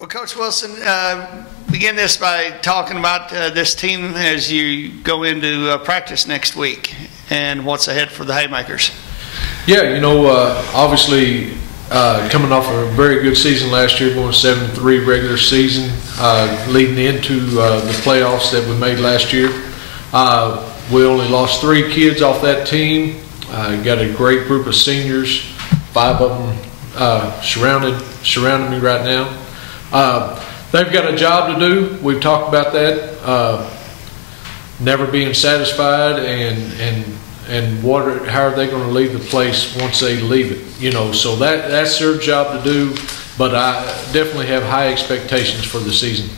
Well, Coach Wilson, begin this by talking about this team as you go into practice next week and what's ahead for the Haymakers. Yeah, obviously coming off a very good season last year, going 7-3 regular season, leading into the playoffs that we made last year. We only lost 3 kids off that team. Got a great group of seniors, 5 of them surrounding me right now. They've got a job to do. We've talked about that. Never being satisfied, and how are they going to leave the place once they leave it? So that's their job to do. But I definitely have high expectations for the season.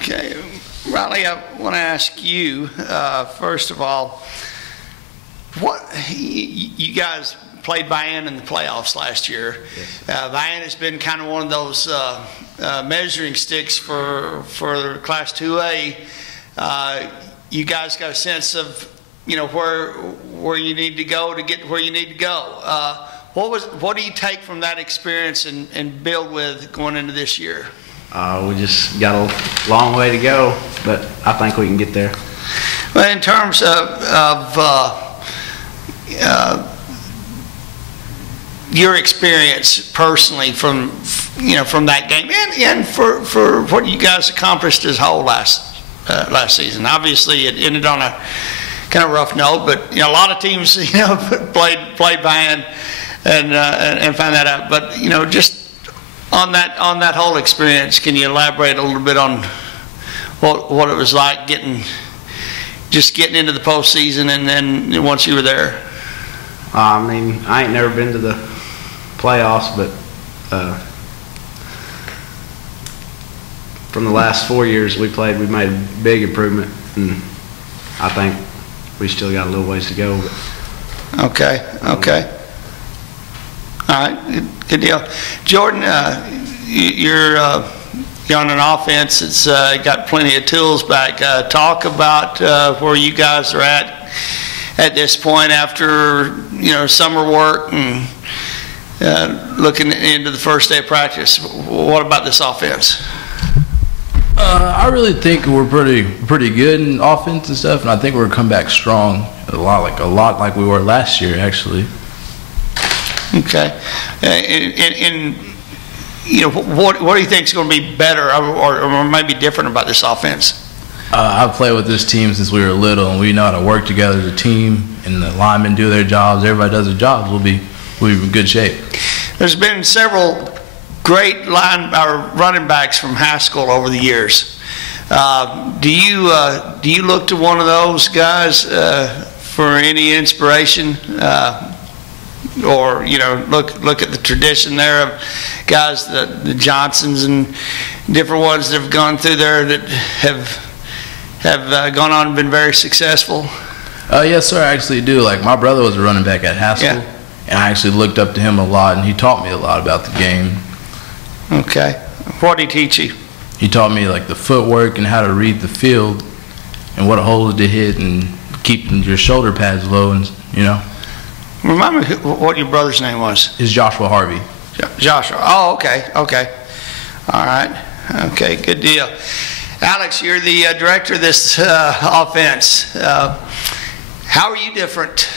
Okay, Riley, I want to ask you first of all, what you guys played Vian in the playoffs last year. Yes. Vian has been kind of one of those measuring sticks for Class 2A. You guys got a sense of where you need to go to get where you need to go. What do you take from that experience and build with going into this year? We just got a long way to go, but I think we can get there. Well, in terms of your experience personally from that game and for what you guys accomplished as a whole last season. Obviously, it ended on a kind of rough note, but a lot of teams played Vian and find that out. But just on that whole experience, can you elaborate a little bit on what it was like getting into the postseason and then once you were there? I ain't never been to the playoffs, but from the last 4 years we played, we made a big improvement, and I think we still got a little ways to go. But Okay. All right, good deal. Jordan, you're on an offense that's got plenty of tools back. Talk about where you guys are at this point after summer work and looking into the first day of practice. What about this offense? I really think we're pretty good in offense and stuff, and I think we're gonna come back strong a lot like we were last year, actually. Okay, and what do you think is going to be better or maybe different about this offense? I've played with this team since we were little, and we know how to work together as a team, and the linemen do their jobs, everybody does their jobs, we'll be in good shape. There's been several great running backs from Haskell over the years. Do you look to one of those guys for any inspiration, or look at the tradition there of guys, the Johnsons and different ones that have gone through there that have gone on and been very successful? Yes, sir, I actually do. Like, my brother was a running back at Haskell, and I actually looked up to him a lot, and he taught me a lot about the game. Okay. What did he teach you? He taught me like the footwork and how to read the field and what holes to hit and keeping your shoulder pads low, and Remind me what your brother's name was. It's Joshua Harvey. Joshua. Oh, okay. All right. Okay, good deal. Alex, you're the director of this offense. How are you different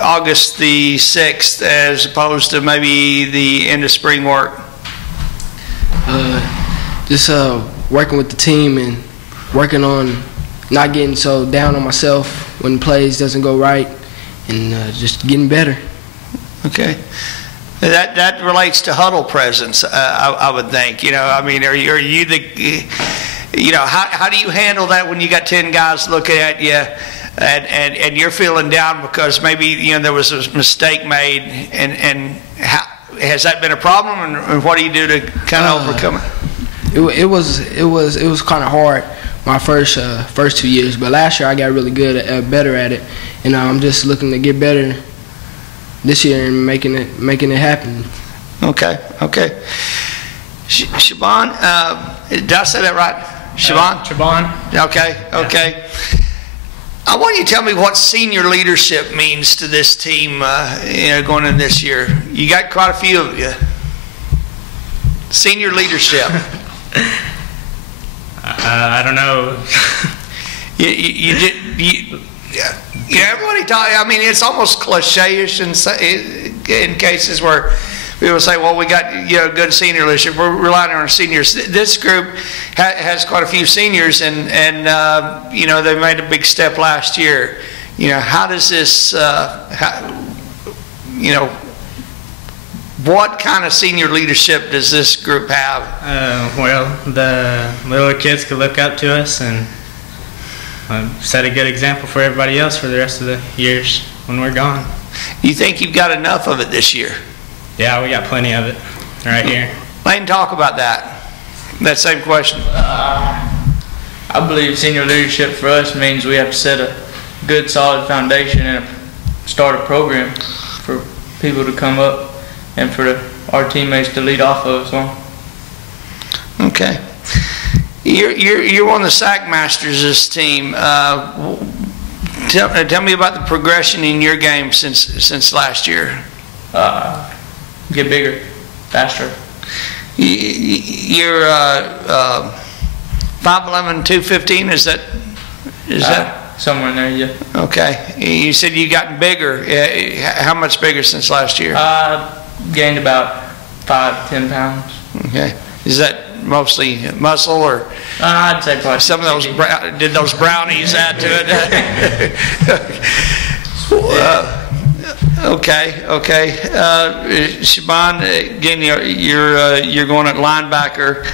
August the 6th as opposed to maybe the end of spring work? Just working with the team and working on not getting so down on myself when plays doesn't go right, and just getting better. Okay. That relates to huddle presence, I would think. Are you the, how do you handle that when you got 10 guys looking at you and you're feeling down because maybe there was a mistake made, and has that been a problem, and what do you do to kind of overcome it? It was kind of hard my first 2 years, but last year I got really better at it, and I'm just looking to get better this year and making it happen. Okay. Shaban, did I say that right? Shaban? Shaban. Okay. I want you to tell me what senior leadership means to this team going in this year. You got quite a few of you. Senior leadership. I don't know. Everybody talk. I mean, it's almost cliche-ish in cases where people say, "Well, we got good senior leadership. We're relying on our seniors." This group has quite a few seniors, and they made a big step last year. How does this? What kind of senior leadership does this group have? Well, the little kids could look up to us and set a good example for everybody else for the rest of the years when we're gone. You think you've got enough of it this year? Yeah, we got plenty of it right here. Lane, talk about that. That same question. I believe senior leadership for us means we have to set a good, solid foundation and start a program for people to come up and for our teammates to lead off of. So. Okay. You're one of the sack masters of this team. Tell me about the progression in your game since last year. Get bigger, faster. You're 5'11", 215. Is that? Somewhere in there, yeah. Okay. You said you gotten bigger. How much bigger since last year? Gained about 5-10 pounds. Okay. Is that mostly muscle or? I'd say probably some of those. Did those brownies add to it? Okay. Shaban, again, you're going at linebacker.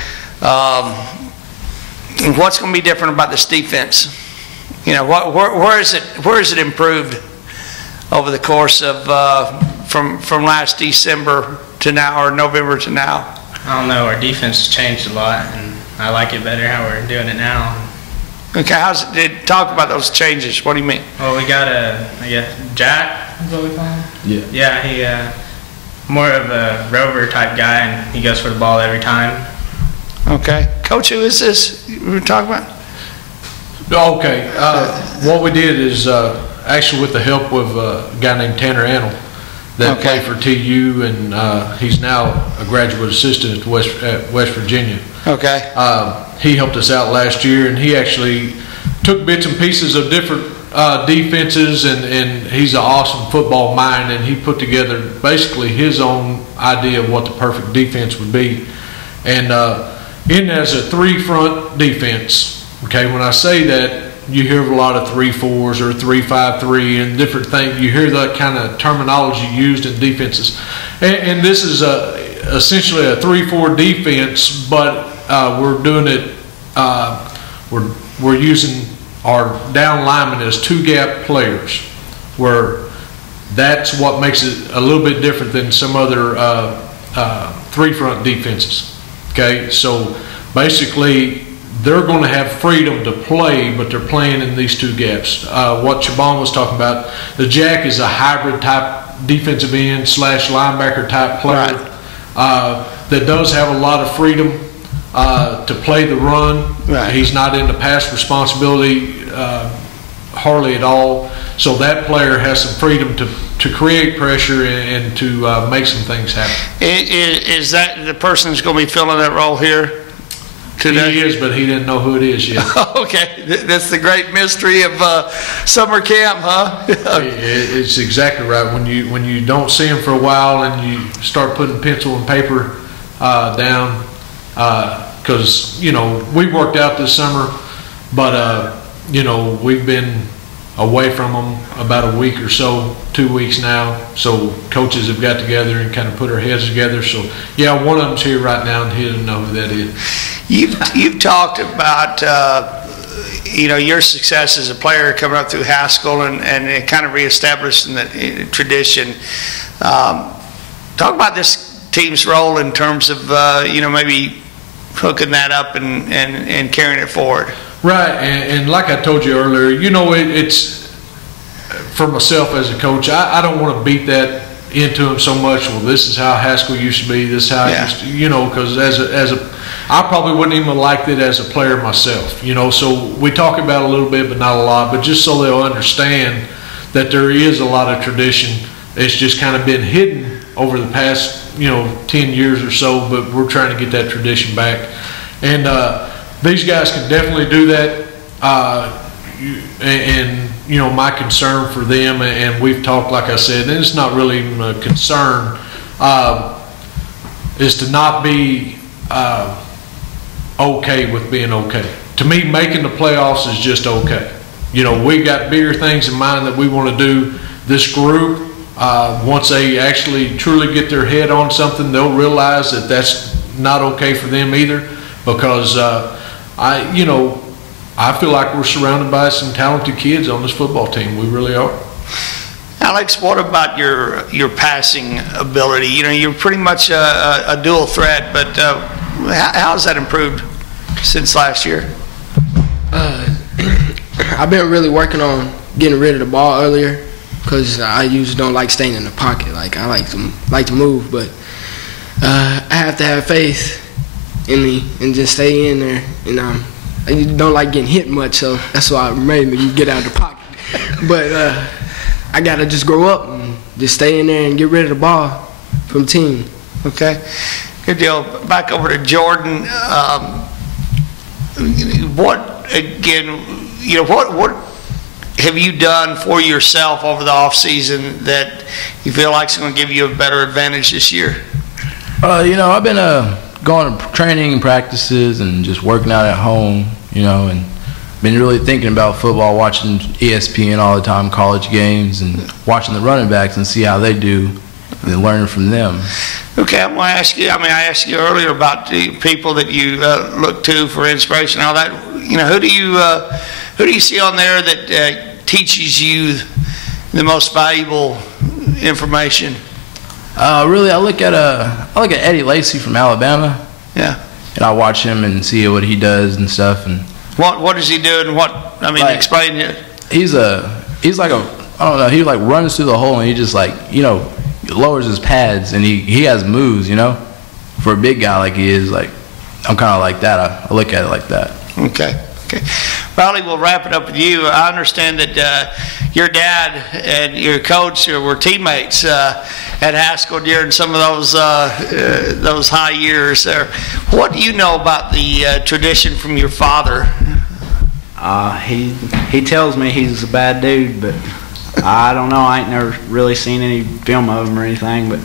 What's going to be different about this defense? Where is it improved over the course of from last December to now, or November to now? I don't know. Our defense has changed a lot, and I like it better how we're doing it now. Okay, talk about those changes. What do you mean? Well, we got Jack. Is what we call him? Yeah. Yeah, he more of a rover type guy, and he goes for the ball every time. Okay, Coach, who is this we were talking about? Okay, what we did is actually with the help of a guy named Tanner Annell that played for TU, and he's now a graduate assistant at West Virginia. Okay. He helped us out last year, and he actually took bits and pieces of different defenses, and he's an awesome football mind, and he put together basically his own idea of what the perfect defense would be. And in as a three-front defense. Okay, when I say that, you hear a lot of 3-4s or 3-5-3 and different things. You hear that kind of terminology used in defenses. And this is essentially a 3-4 defense, but we're doing it, we're using our down linemen as two-gap players, where that's what makes it a little bit different than some other three-front defenses. Okay, so basically, they're going to have freedom to play, but they're playing in these two gaps. What Shaban was talking about, the Jack is a hybrid type defensive end / linebacker type player that does have a lot of freedom to play the run. Right. He's not into pass responsibility hardly at all. So that player has some freedom to create pressure and to make some things happen. Is that the person who's going to be filling that role here? Today? He is, but he didn't know who it is yet. Okay, that's the great mystery of summer camp, huh? It's exactly right. When you don't see him for a while and you start putting pencil and paper down, because we worked out this summer, but we've been away from them about a week or so, 2 weeks now. So coaches have got together and kind of put our heads together. So yeah, one of them's here right now, and he doesn't know who that is. You've talked about your success as a player coming up through Haskell and it kind of reestablished in the tradition. Talk about this team's role in terms of maybe hooking that up and carrying it forward. Right, and like I told you earlier, it's for myself as a coach. I don't want to beat that into him so much. Well, this is how Haskell used to be. This is how I used to, because as a I probably wouldn't even have liked it as a player myself, So we talk about it a little bit, but not a lot. But just so they'll understand that there is a lot of tradition. It's just kind of been hidden over the past 10 years or so, but we're trying to get that tradition back. And these guys can definitely do that. And my concern for them, and we've talked, like I said, and it's not really even a concern, is to not be okay with being okay. To me, making the playoffs is just okay. We got bigger things in mind that we want to do. This group, once they actually truly get their head on something, they'll realize that that's not okay for them either, because I feel like we're surrounded by some talented kids on this football team. We really are. Alex, what about your passing ability? You're pretty much a dual threat, but how has that improved since last year? I've been really working on getting rid of the ball earlier, because I usually don't like staying in the pocket. Like, I like to move, but I have to have faith in me and just stay in there. And I don't like getting hit much, so that's why I mainly get out of the pocket. But I gotta just grow up and just stay in there and get rid of the ball from the team. Okay, good deal. Back over to Jordan. What have you done for yourself over the off season that you feel like is going to give you a better advantage this year? I've been going to training and practices and just working out at home, and been really thinking about football, watching ESPN all the time, college games, and watching the running backs and see how they do and learning from them. Okay, I'm going to ask you, I asked you earlier about the people that you look to for inspiration and all that. Who do you see on there that teaches you the most valuable information? Really, I look at Eddie Lacy from Alabama. Yeah. And I watch him and see what he does and stuff. And what does he do? And explain it. He's like he like runs through the hole and he just lowers his pads and he has moves. For a big guy like he is, like I'm kind of like that. I look at it like that. Okay. Riley, we'll wrap it up with you. I understand that your dad and your coach were teammates at Haskell during some of those high years there. What do you know about the tradition from your father? He tells me he's a bad dude, but I don't know. I ain't never really seen any film of him or anything, but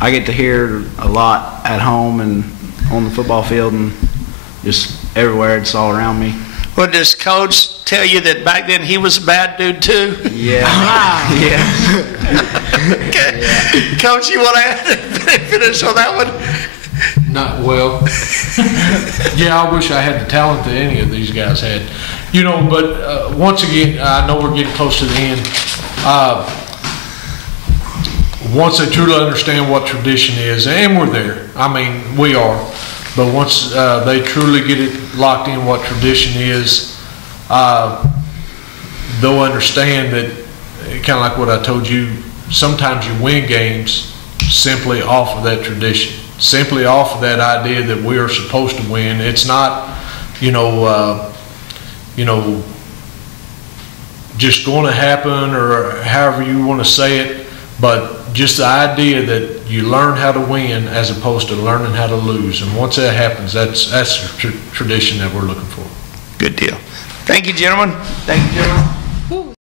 I get to hear a lot at home and on the football field and just everywhere. It's all around me. Well, does Coach tell you that back then he was a bad dude too? Yeah. Yeah. Okay. Yeah. Coach, you want to finish on that one? Not well. Yeah, I wish I had the talent that any of these guys had. But once again, I know we're getting close to the end. Once they truly understand what tradition is, and we're there. I mean, we are. But once they truly get it locked in what tradition is, they'll understand that, kind of like what I told you, sometimes you win games simply off of that tradition, simply off of that idea that we are supposed to win. It's not, just going to happen or however you want to say it, but just the idea that you learn how to win as opposed to learning how to lose. And once that happens, that's the tradition that we're looking for. Good deal. Thank you, gentlemen. Thank you, gentlemen.